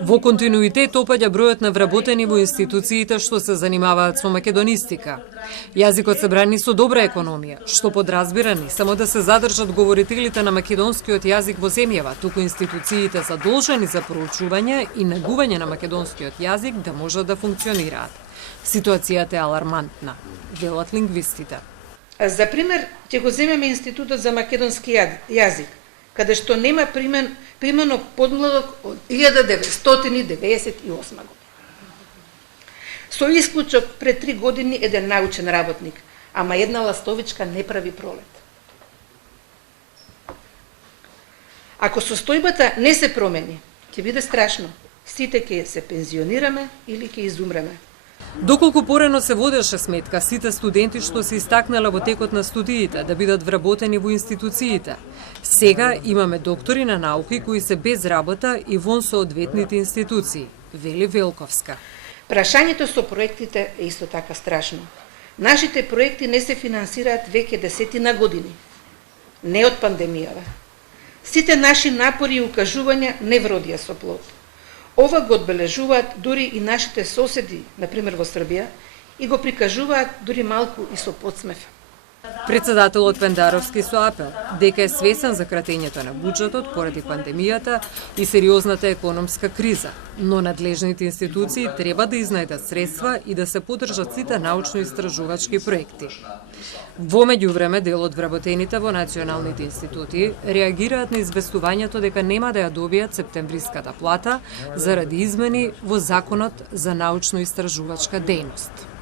Во континуитет опаѓа бројот на вработени во институциите што се занимаваат со македонистика. Јазикот се брани со добра економија, што подразбира не само да се задржат говорителите на македонскиот јазик во земјава, туку институциите задолжени за проучување и негување на македонскиот јазик да можат да функционираат. Ситуацијата е алармантна, велат лингвистите. За пример, ќе го земеме Институтот за македонски јазик, каде што нема примено подмладок од 1998 година. Со исклучок пред 3 години еден научен работник, ама една ластовичка не прави пролет. Ако состојбата не се промени, ќе биде страшно. Сите ќе се пензионираме или ќе изумреме. Доколку порано се водеше сметка сите студенти што се истакнале во текот на студиите да бидат вработени во институциите, сега имаме доктори на науки кои се без работа и вон со одветните институции, вели Велковска. Прашањето со проектите е исто така страшно. Нашите проекти не се финансираат веќе десетина години. Не од пандемијава. Сите наши напори и укажувања не вродија со плод. Ова го одбележуваат дури и нашите соседи, например во Србија, и го прикажуваат дури малку и со подсмев. Председателот Пендаровски со апел дека е свесен за кратењето на буџетот поради пандемијата и сериозната економска криза, но надлежните институции треба да изнајдат средства и да се поддржат сите научно-истражувачки проекти. Во меѓувреме, дел од вработените во националните институти реагираат на известувањето дека нема да ја добијат септемвриската плата заради измени во Законот за научно-истражувачка дејност.